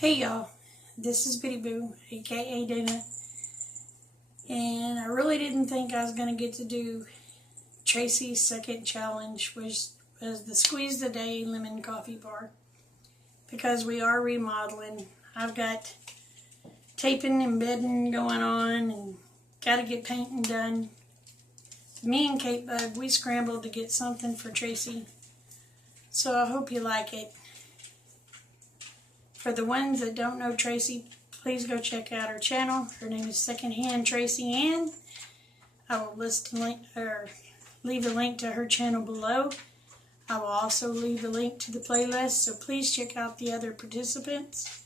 Hey y'all, this is Bitty Boo, aka Dana, and I really didn't think I was going to get to do Tracey's second challenge, which was the Squeeze the Day lemon coffee bar, because we are remodeling. I've got taping and bedding going on and got to get painting done. Me and Kate Bug, we scrambled to get something for Tracey, so I hope you like it. For the ones that don't know Tracey, please go check out her channel. Her name is Second Hand Tracey Ann. I will leave a link to her channel below. I will also leave a link to the playlist, so please check out the other participants.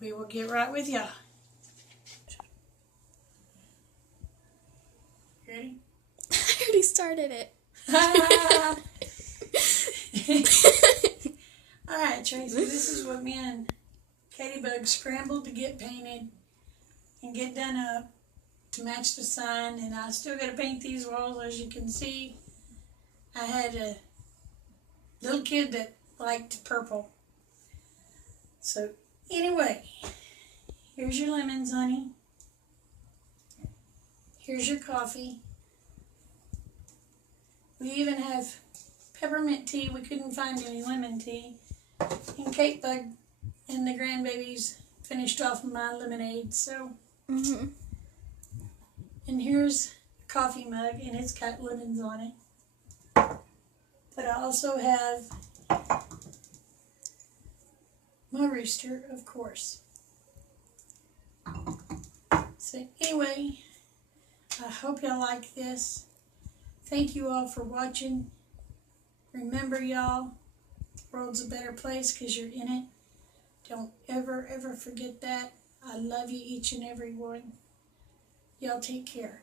We will get right with ya. Ready? I already started it. Alright, Tracey, this is what me and Katie Bug scrambled to get painted and get done up to match the sign, and I still got to paint these walls. As you can see, I had a little kid that liked purple. So anyway, here's your lemons, honey. Here's your coffee. We even have peppermint tea. We couldn't find any lemon tea. And Kate Bug and the grandbabies finished off my lemonade. So, and here's a coffee mug, and it's got lemons on it. But I also have my rooster, of course. So anyway, I hope y'all like this. Thank you all for watching. Remember, y'all, the world's a better place because you're in it. Don't ever, ever forget that. I love you, each and every one. Y'all take care.